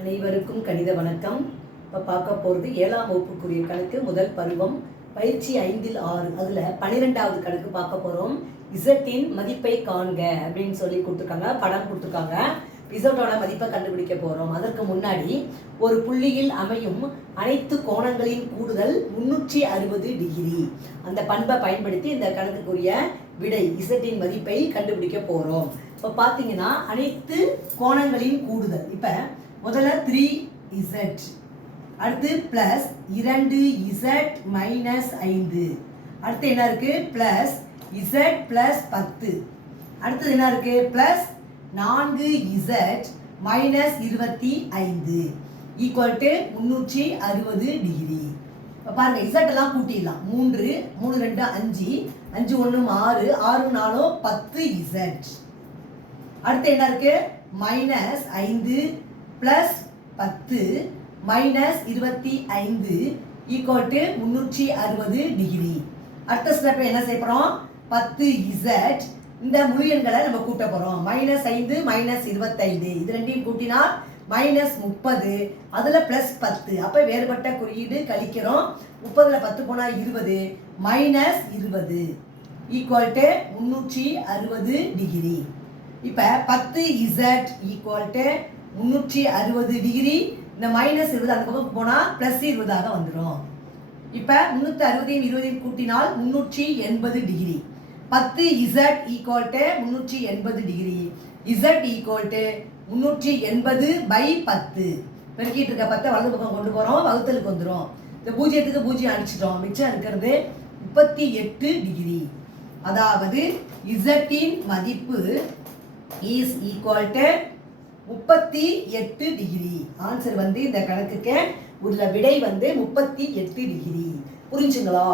அனைவருக்கும் கணித வணக்கம். இப்போ பார்க்க போகிறது 7ஆம் வகுப்புக்குரிய கணக்கு முதல் பருவம் பயிற்சி 5 6. அதில் 12வது கணக்கு பார்க்க போகிறோம். இசட்டின் மதிப்பை காண்க அப்படின்னு சொல்லி கொடுத்துருக்காங்க, படம் கொடுத்துருக்காங்க. இசட்டோட மதிப்பை கண்டுபிடிக்க போகிறோம். அதற்கு முன்னாடி ஒரு புள்ளியில் அமையும் அனைத்து கோணங்களின் கூடுதல் 360 டிகிரி அந்த பண்பை பயன்படுத்தி இந்த கணக்குக்குரிய விடை இசட்டின் மதிப்பை கண்டுபிடிக்க போகிறோம். இப்போ பார்த்தீங்கன்னா அனைத்து கோணங்களின் கூடுதல். இப்போ முதல்ல 3z, அடுத்து பிளஸ் 2z மைனஸ் 5, அடுத்து என்ன இருக்கு பிளஸ் z பிளஸ் 10, அடுத்தது என்ன இருக்கு plus 4z minus 25 equal to 360 degree. இப்போ பாருங்க z எல்லாம் கூட்டிடலாம். 3 3 2 5, 5 1 6, 6 4 10z. அடுத்து என்ன இருக்கு minus 5 plus 10 minus 25 equal to 360 degree. அடுத்த ஸ்டெப் என்ன செய்ய போகிறோம், 10z இந்த முழு எண்களை நம்ம கூட்ட போகிறோம். மைனஸ் 5 மைனஸ் 25 இது ரெண்டையும் கூட்டினால் மைனஸ் 30, அதில் ப்ளஸ் 10. அப்போ வேறுபட்ட குறியீடு கழிக்கிறோம். 30ல் 10 போனால் 20 மைனஸ் 20 ஈக்குவல் டு 360 டிகிரி. இப்போ 10z ஈக்குவல் டு 360 டிகிரி. இந்த மைனஸ் 20 அந்த பக்கம் போனால் ப்ளஸ் 20ஆக வந்துடும். இப்போ 360 20 கூட்டினால் 380 degree. 10z equal to 380 degree. z equal to 380 by 10. பெருக்கிட்டு இருக்க 10 வலது பக்கம் கொண்டு போகிறோம், வகுத்தலுக்கு வந்துடும். இந்த 0க்கு 0 அடிச்சிட்டோம், மிச்சம் இருக்கிறது 38 டிகிரி. அதாவது z-இன் மதிப்பு is equal to 38 degree. Answer வந்து இந்த கணக்குக்கு உள்ள விடை வந்து 38 டிகிரி. புரிஞ்சுங்களா?